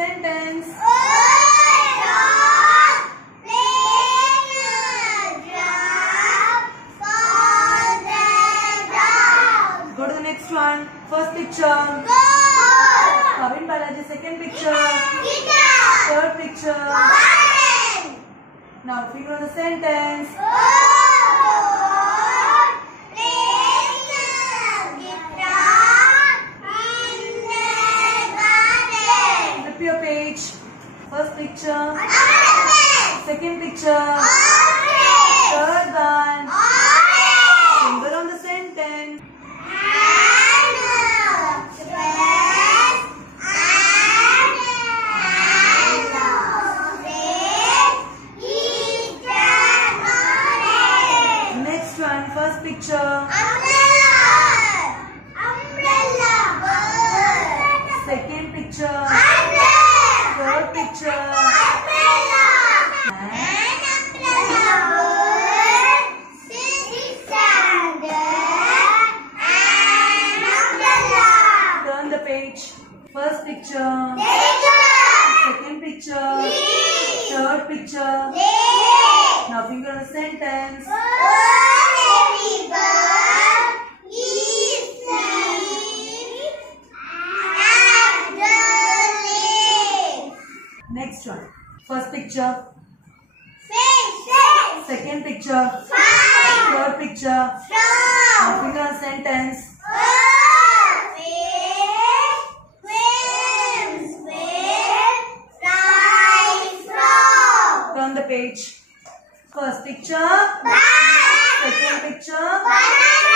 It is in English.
sentence. Go to the next one. First picture. Kavin Balaji. Second picture. Third picture. Now figure out the sentence. Flip your page. First picture. Second picture. Third one. Finger on the sentence. Next one. First picture. Second picture. Third picture. Turn the page. First picture. Second picture. Third picture. Now figure out the sentence. Next one. First picture. Second picture. Third picture. Now figure out the sentence. Turn the page. First picture. Second picture.